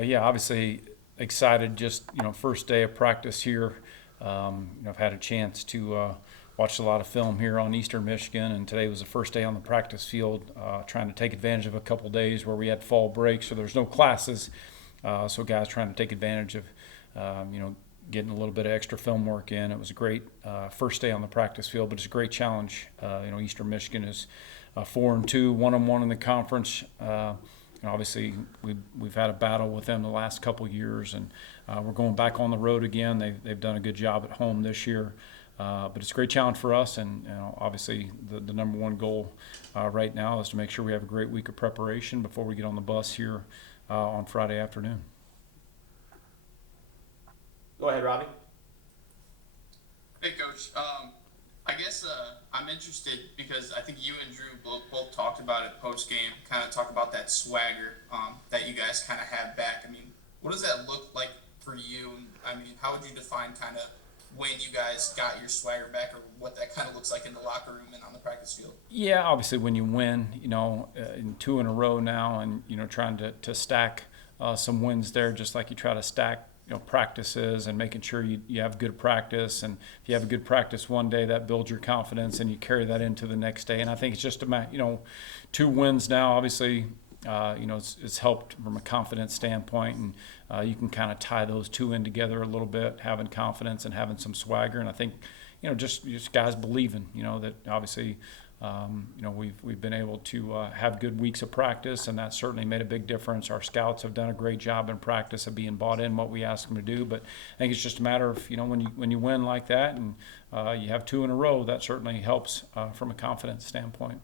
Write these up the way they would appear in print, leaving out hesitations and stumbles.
Yeah, obviously excited. Just first day of practice here. I've had a chance to watch a lot of film here on Eastern Michigan, and today was the first day on the practice field. Trying to take advantage of a couple days where we had fall break, so there's no classes. So guys trying to take advantage of getting a little bit of extra film work in. It was a great first day on the practice field, but it's a great challenge. Eastern Michigan is 4-2, 1-1 in the conference. Obviously, we've had a battle with them the last couple of years, and we're going back on the road again. They've done a good job at home this year, but it's a great challenge for us. And obviously, the number one goal right now is to make sure we have a great week of preparation before we get on the bus here on Friday afternoon. Go ahead, Robbie. Hey, Coach. I guess I'm interested because I think you and Drew both talked about it post game, kind of talk about that swagger that you guys kind of have back. I mean, what does that look like for you? I mean, how would you define kind of when you guys got your swagger back, or what that kind of looks like in the locker room and on the practice field? Yeah, obviously when you win, in two in a row now, and trying to stack some wins there, just like you try to stack practices and making sure you have good practice. And if you have a good practice one day, that builds your confidence and you carry that into the next day. And I think it's just two wins now, obviously, it's helped from a confidence standpoint, and you can kind of tie those two in together a little bit, having confidence and having some swagger. And I think, just guys believing, that obviously, we've been able to have good weeks of practice, and that certainly made a big difference. Our scouts have done a great job in practice of being bought in what we ask them to do. But I think it's just a matter of when you win like that, and you have two in a row, that certainly helps from a confidence standpoint.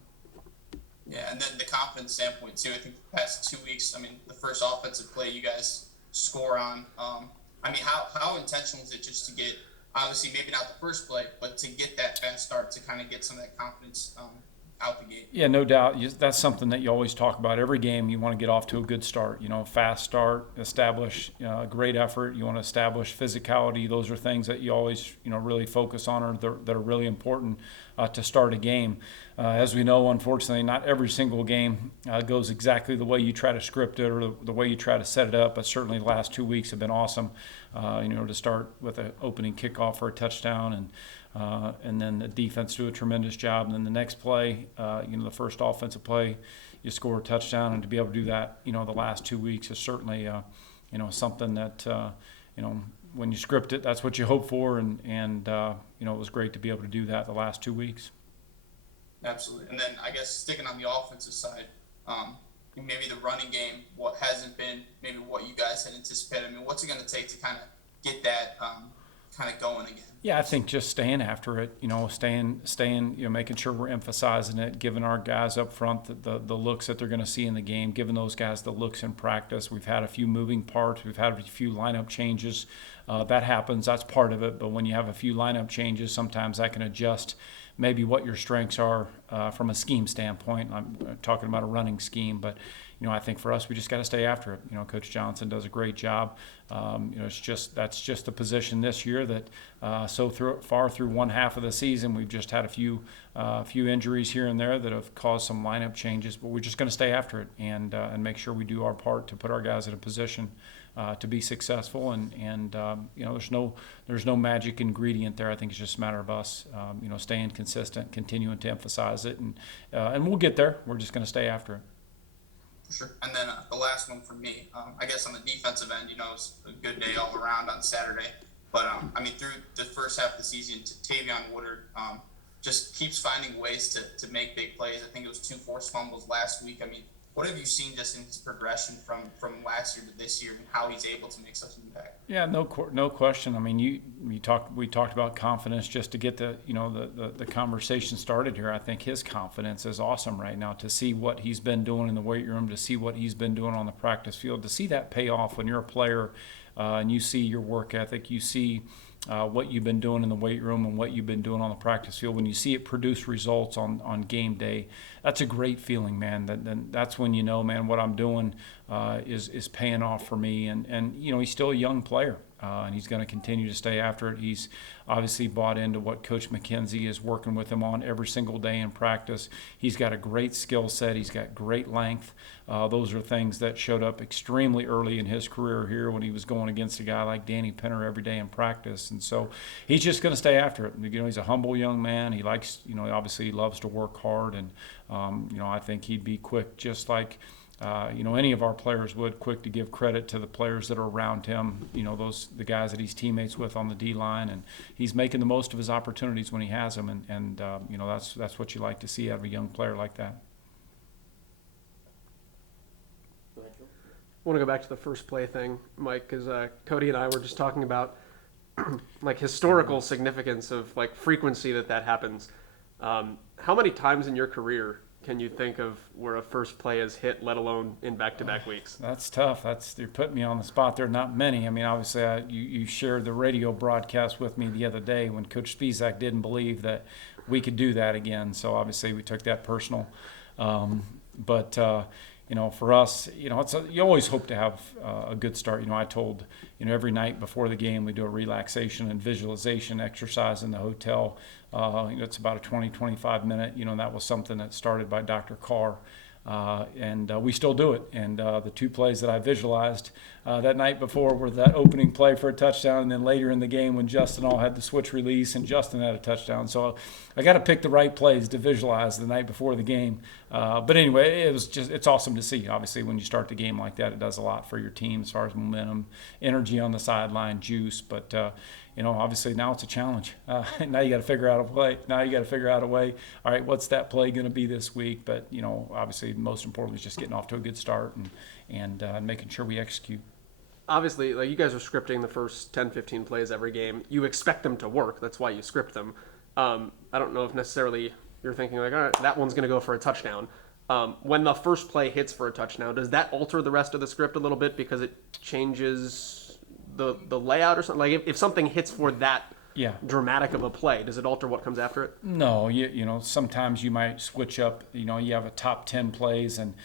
Yeah, and then the confidence standpoint too. I think the past 2 weeks, I mean, the first offensive play you guys score on. I mean, how intentional is it just to get, obviously maybe not the first play, but to get that fast start, to kind of get some of that confidence out the gate? Yeah, no doubt. That's something that you always talk about. Every game, you want to get off to a good start. Fast start, establish great effort. You want to establish physicality. Those are things that you always, really focus on, or that are really important to start a game. As we know, unfortunately, not every single game goes exactly the way you try to script it or the way you try to set it up. But certainly, the last 2 weeks have been awesome. To start with an opening kickoff for a touchdown, and then the defense do a tremendous job. And then the next play, the first offensive play, you score a touchdown, and to be able to do that, the last 2 weeks is certainly, something that, when you script it, that's what you hope for, and it was great to be able to do that the last 2 weeks. Absolutely. And then I guess sticking on the offensive side, maybe the running game, what hasn't been maybe what you guys had anticipated. I mean, what's it going to take to kind of get that kind of going again? Yeah, I think just staying after it, staying, making sure we're emphasizing it, giving our guys up front the looks that they're going to see in the game, giving those guys the looks in practice. We've had a few moving parts. We've had a few lineup changes. That happens. That's part of it. But when you have a few lineup changes, sometimes that can adjust maybe what your strengths are from a scheme standpoint. I'm talking about a running scheme, but I think for us, we just got to stay after it. Coach Johnson does a great job. That's just the position this year that far through one half of the season, we've just had a few injuries here and there that have caused some lineup changes. But we're just going to stay after it and make sure we do our part to put our guys in a position to be successful. And there's no magic ingredient there. I think it's just a matter of us, staying consistent, continuing to emphasize it, and we'll get there. We're just going to stay after it. Sure. And then the last one for me, I guess on the defensive end, it was a good day all around on Saturday. But, I mean, through the first half of the season, Tavion Woodard just keeps finding ways to make big plays. I think it was 2 forced fumbles last week. I mean, what have you seen just in his progression from last year to this year, and how he's able to make such an impact? Yeah, no question. I mean, we talked about confidence just to get the conversation started here. I think his confidence is awesome right now, to see what he's been doing in the weight room, to see what he's been doing on the practice field, to see that pay off when you're a player and you see your work ethic, you see what you've been doing in the weight room and what you've been doing on the practice field. When you see it produce results on game day, that's a great feeling, man. That's when man, what I'm doing is paying off for me. And he's still a young player. And he's going to continue to stay after it. He's obviously bought into what Coach McKenzie is working with him on every single day in practice. He's got a great skill set. He's got great length. Those are things that showed up extremely early in his career here when he was going against a guy like Danny Pinner every day in practice. And so he's just going to stay after it. He's a humble young man. He likes, obviously he loves to work hard. And, I think he'd be quick, just like any of our players would, quick to give credit to the players that are around him, the guys that he's teammates with on the D-line, and he's making the most of his opportunities when he has them, and that's what you like to see out of a young player like that. I want to go back to the first play thing, Mike, because Cody and I were just talking about like historical significance of like frequency that happens. How many times in your career can you think of where a first play is hit, let alone in back-to-back weeks? That's tough. You're putting me on the spot. There are not many. I mean, obviously, you shared the radio broadcast with me the other day when Coach Spizak didn't believe that we could do that again. So obviously, we took that personal. But for us, you always hope to have a good start. I told, every night before the game we do a relaxation and visualization exercise in the hotel. It's about a 20, 25 minute, that was something that started by Dr. Carr. And we still do it. And the two plays that I visualized that night before were that opening play for a touchdown, and then later in the game when Justin all had the switch release and Justin had a touchdown. So I got to pick the right plays to visualize the night before the game. But anyway, it's awesome to see. Obviously, when you start the game like that, it does a lot for your team as far as momentum, energy on the sideline, juice. But obviously now it's a challenge. Now you got to figure out a play. All right, what's that play going to be this week? But obviously, most importantly is just getting off to a good start and making sure we execute. Obviously, like you guys are scripting the first 10, 15 plays every game. You expect them to work. That's why you script them. I don't know if necessarily you're thinking like, all right, that one's going to go for a touchdown. When the first play hits for a touchdown, does that alter the rest of the script a little bit because it changes the layout or something? Like if something hits for that dramatic of a play, does it alter what comes after it? No, sometimes you might switch up. You have a top 10 plays, and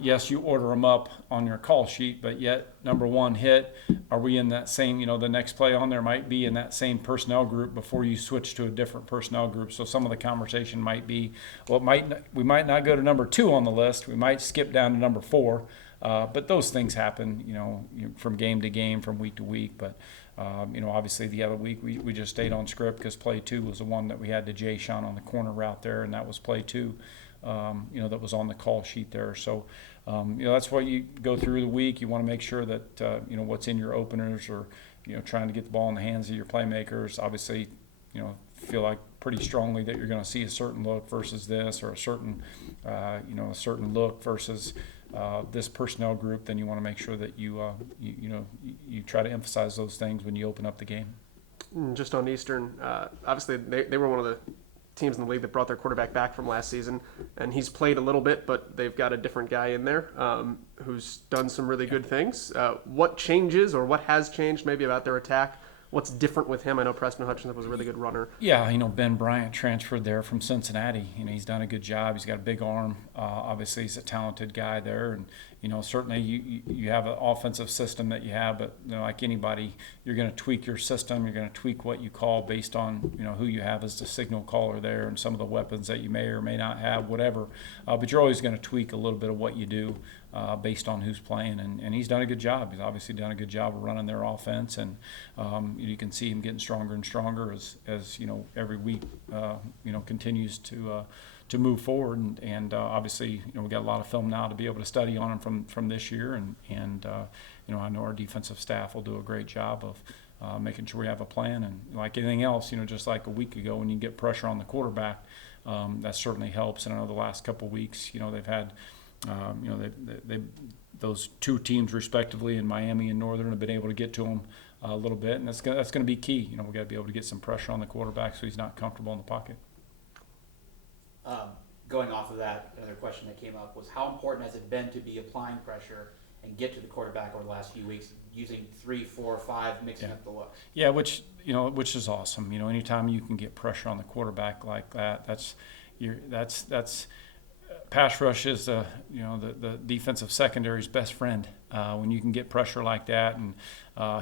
yes, you order them up on your call sheet, but yet number one hit, are we in that same, the next play on there might be in that same personnel group before you switch to a different personnel group. So some of the conversation might be, well, we might not go to number 2 on the list. We might skip down to number 4. But those things happen, from game to game, from week to week. But, obviously the other week we just stayed on script because play 2 was the one that we had to Jay Sean on the corner route there, and that was play 2. That was on the call sheet there. So, that's why you go through the week. You want to make sure that, what's in your openers or, trying to get the ball in the hands of your playmakers. Obviously, feel like pretty strongly that you're going to see a certain look versus this, or a certain look versus this personnel group. Then you want to make sure that you try to emphasize those things when you open up the game. Just on Eastern, obviously they were one of the teams in the league that brought their quarterback back from last season, and he's played a little bit, but they've got a different guy in there who's done some really good things. What changes or what has changed maybe about their attack? What's different with him? I know Preston Hutchinson was a really good runner. Yeah, Ben Bryant transferred there from Cincinnati. He's done a good job. He's got a big arm. Obviously, he's a talented guy there, and certainly you have an offensive system that you have, but like anybody, you're going to tweak your system. You're going to tweak what you call based on who you have as the signal caller there, and some of the weapons that you may or may not have, whatever. But you're always going to tweak a little bit of what you do based on who's playing, and he's done a good job. He's obviously done a good job of running their offense, and you can see him getting stronger and stronger as every week continues to move forward, and obviously we got a lot of film now to be able to study on him from this year, and I know our defensive staff will do a great job of making sure we have a plan, and like anything else, just like a week ago when you get pressure on the quarterback, that certainly helps. And I know the last couple of weeks, they've had they those two teams respectively in Miami and Northern have been able to get to him a little bit, and that's going to be key. We got to be able to get some pressure on the quarterback so he's not comfortable in the pocket. Going off of that, another question that came up was how important has it been to be applying pressure and get to the quarterback over the last few weeks, using 3, 4, 5, mixing up the looks? Yeah, which is awesome. Anytime you can get pressure on the quarterback like that, that's pass rush is the defensive secondary's best friend. When you can get pressure like that, and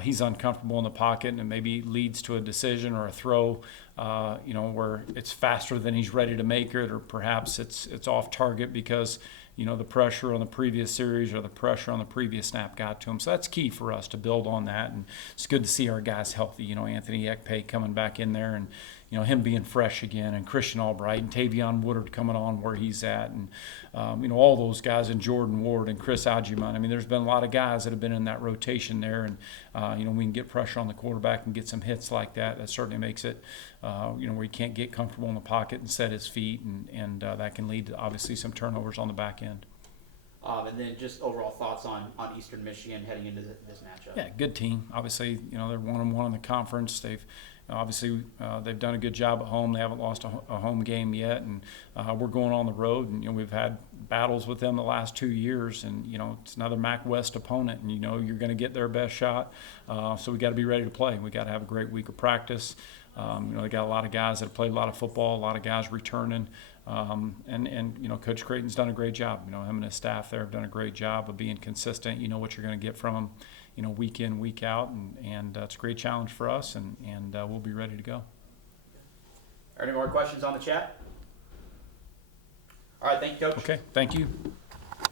he's uncomfortable in the pocket, and it maybe leads to a decision or a throw, where it's faster than he's ready to make it, or perhaps it's off target because the pressure on the previous series or the pressure on the previous snap got to him. So that's key for us to build on that, and it's good to see our guys healthy. Anthony Ekpe coming back in there, and him being fresh again, and Christian Albright and Tavion Woodard coming on where he's at, and all those guys, and Jordan Ward and Chris Ajiman. I mean, there's been a lot of guys that have been in that rotation there, and we can get pressure on the quarterback and get some hits like that. That certainly makes it where he can't get comfortable in the pocket and set his feet, and that can lead to obviously some turnovers on the back end. And then just overall thoughts on Eastern Michigan heading into this matchup. Yeah, good team. Obviously, they're 1-1 in the conference. They've done a good job at home. They haven't lost a home game yet, and we're going on the road. And we've had battles with them the last 2 years, and it's another MAC West opponent, and you're going to get their best shot. So we got to be ready to play. We got to have a great week of practice. They got a lot of guys that have played a lot of football, a lot of guys returning. And Coach Creighton's done a great job. Him and his staff there have done a great job of being consistent. You know what you're going to get from them, week in, week out, and it's a great challenge for us, and we'll be ready to go. Are any more questions on the chat? All right, thank you, Coach. Okay, thank you.